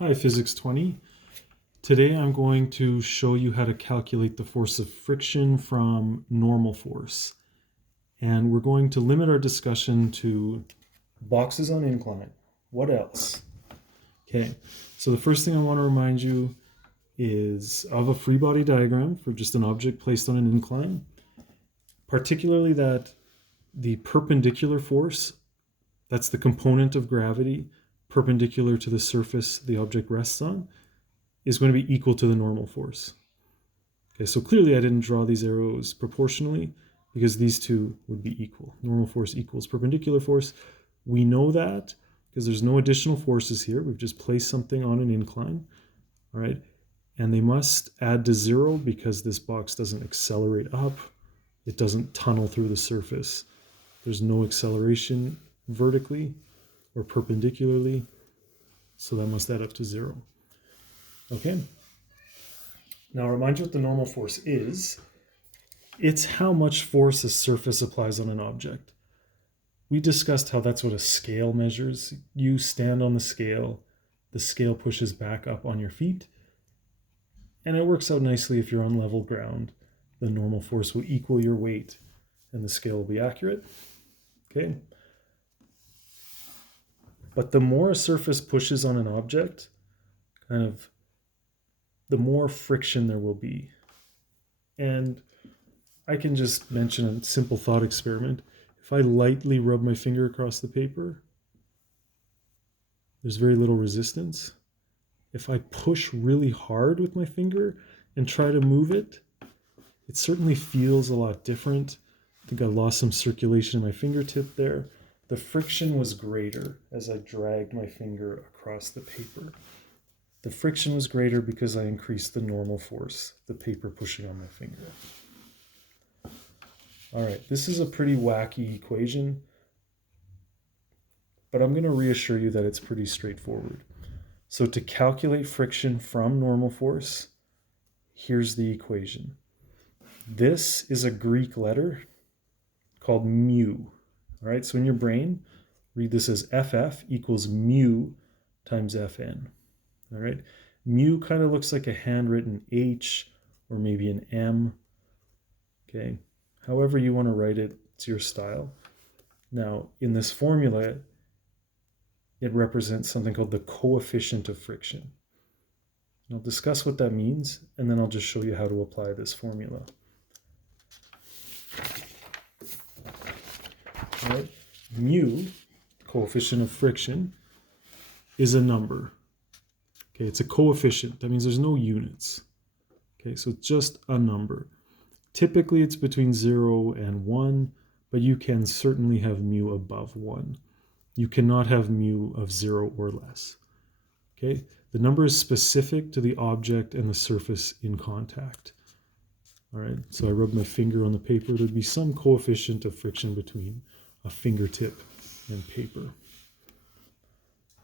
Hi, Physics 20. Today I'm going to show you how to calculate the force of friction from normal force. And we're going to limit our discussion to boxes on incline. What else? Okay, so the first thing I want to remind you is of a free body diagram for just an object placed on an incline, particularly that the perpendicular force, that's the component of gravity perpendicular to the surface the object rests on, is going to be equal to the normal force. Okay, so clearly I didn't draw these arrows proportionally because these two would be equal. Normal force equals perpendicular force. We know that because there's no additional forces here. We've just placed something on an incline, all right? And they must add to zero because this box doesn't accelerate up. It doesn't tunnel through the surface. There's no acceleration vertically or perpendicularly, so that must add up to zero. Okay. Now, I'll remind you what the normal force is. It's how much force a surface applies on an object. We discussed how that's what a scale measures. You stand on the scale pushes back up on your feet, and it works out nicely if you're on level ground. The normal force will equal your weight, and the scale will be accurate. Okay? But the more a surface pushes on an object, the more friction there will be. And I can just mention a simple thought experiment. If I lightly rub my finger across the paper, there's very little resistance. If I push really hard with my finger and try to move it, it certainly feels a lot different. I think I lost some circulation in my fingertip there. The friction was greater as I dragged my finger across the paper. The friction was greater because I increased the normal force, the paper pushing on my finger. All right, this is a pretty wacky equation, but I'm going to reassure you that it's pretty straightforward. So to calculate friction from normal force, here's the equation. This is a Greek letter called mu. All right, so in your brain, read this as FF equals mu times Fn. All right, mu kind of looks like a handwritten H or maybe an M. Okay, however you want to write it, it's your style. Now, in this formula, it represents something called the coefficient of friction. I'll discuss what that means, and then I'll just show you how to apply this formula. All right, mu, coefficient of friction, is a number. Okay, it's a coefficient. That means there's no units. Okay, so it's just a number. Typically, it's between 0 and 1, but you can certainly have mu above 1. You cannot have mu of 0 or less. Okay, the number is specific to the object and the surface in contact. All right, so I rub my finger on the paper. There'd be some coefficient of friction between a fingertip and paper.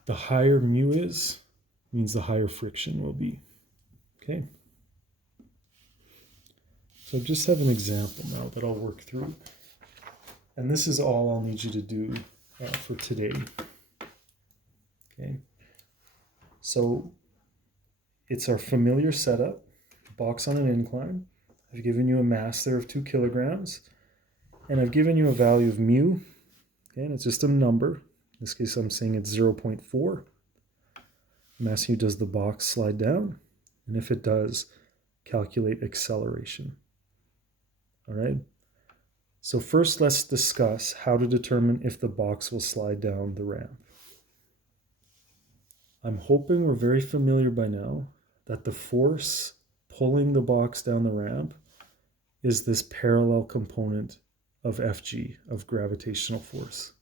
The higher mu is, means the higher friction will be. Okay. So I just have an example now that I'll work through. And this is all I'll need you to do for today. Okay. So it's our familiar setup, box on an incline. I've given you a mass there of 2 kilograms, and I've given you a value of mu. Okay, and it's just a number. In this case, I'm saying it's 0.4. I'm asking you, does the box slide down? And if it does, calculate acceleration. All right. So first, let's discuss how to determine if the box will slide down the ramp. I'm hoping we're very familiar by now that the force pulling the box down the ramp is this parallel component of Fg, of gravitational force.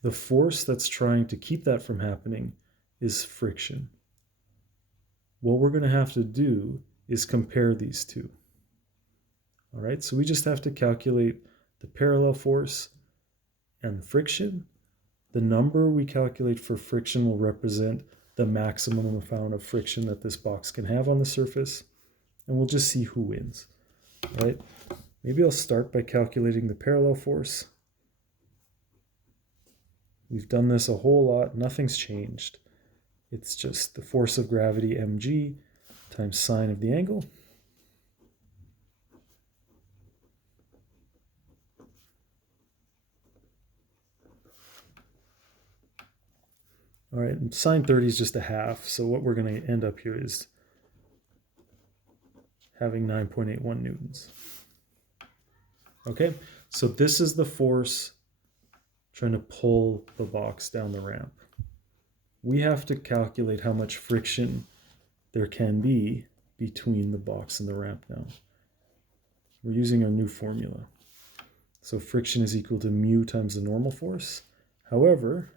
The force that's trying to keep that from happening is friction. What we're going to have to do is compare these two. All right, so we just have to calculate the parallel force and the friction. The number we calculate for friction will represent the maximum amount of friction that this box can have on the surface, and we'll just see who wins. All right, maybe I'll start by calculating the parallel force. We've done this a whole lot. Nothing's changed. It's just the force of gravity, mg, times sine of the angle. All right, and sine 30 is just a half. So what we're going to end up here is having 9.81 newtons. Okay, so this is the force trying to pull the box down the ramp. We have to calculate how much friction there can be between the box and the ramp now. We're using our new formula. So friction is equal to mu times the normal force. However,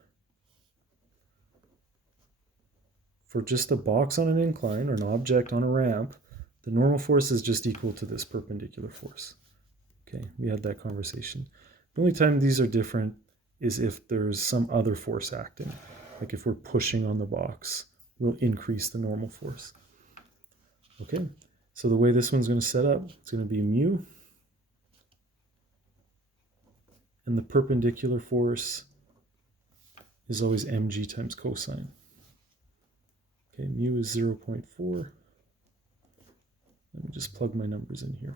for just a box on an incline or an object on a ramp, the normal force is just equal to this perpendicular force. Okay, we had that conversation. The only time these are different is if there's some other force acting. Like if we're pushing on the box, we'll increase the normal force. Okay, so the way this one's going to set up, it's going to be mu. And the perpendicular force is always mg times cosine. Okay, mu is 0.4. Let me just plug my numbers in here.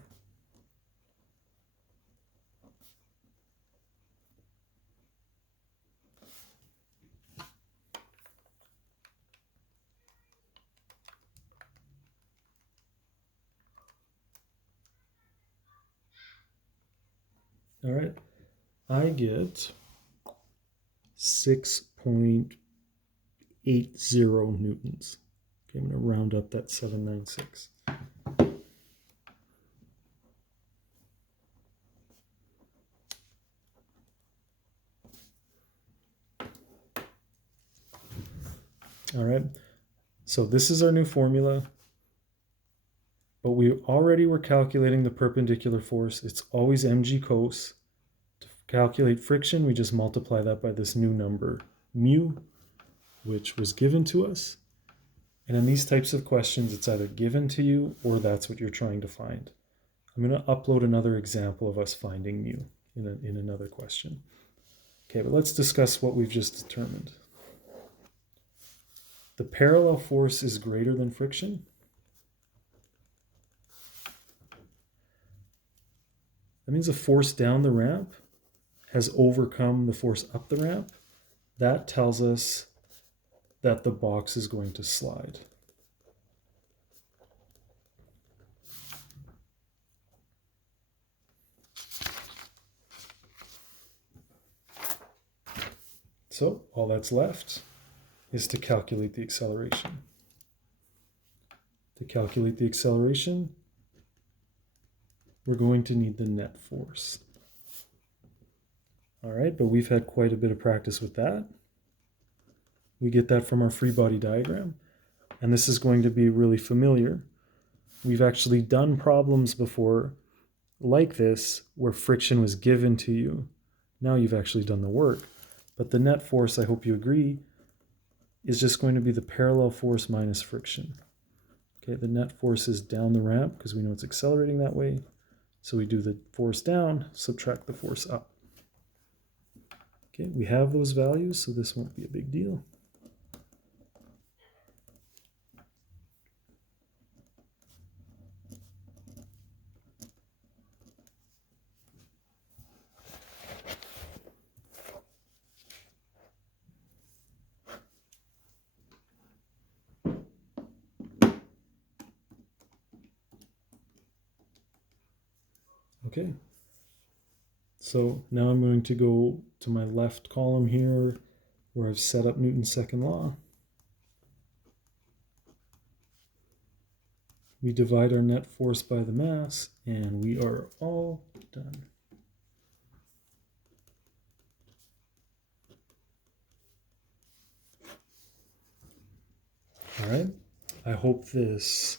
All right, I get 6.80 newtons. Okay, I'm going to round up that 796. All right, so this is our new formula, but we already were calculating the perpendicular force. It's always mg cos. To calculate friction, we just multiply that by this new number, mu, which was given to us. And in these types of questions, it's either given to you or that's what you're trying to find. I'm going to upload another example of us finding mu in another question. Okay, but let's discuss what we've just determined. The parallel force is greater than friction. That means the force down the ramp has overcome the force up the ramp. That tells us that the box is going to slide. So all that's left is to calculate the acceleration. To calculate the acceleration, we're going to need the net force. All right, but we've had quite a bit of practice with that. We get that from our free body diagram, and this is going to be really familiar. We've actually done problems before like this where friction was given to you. Now you've actually done the work. But the net force, I hope you agree, is just going to be the parallel force minus friction. Okay, the net force is down the ramp because we know it's accelerating that way. So we do the force down, subtract the force up. Okay, we have those values, so this won't be a big deal. Okay, so now I'm going to go to my left column here where I've set up Newton's second law. We divide our net force by the mass, and we are all done. All right, I hope this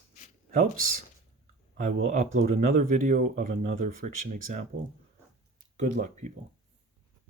helps. I will upload another video of another friction example. Good luck, people.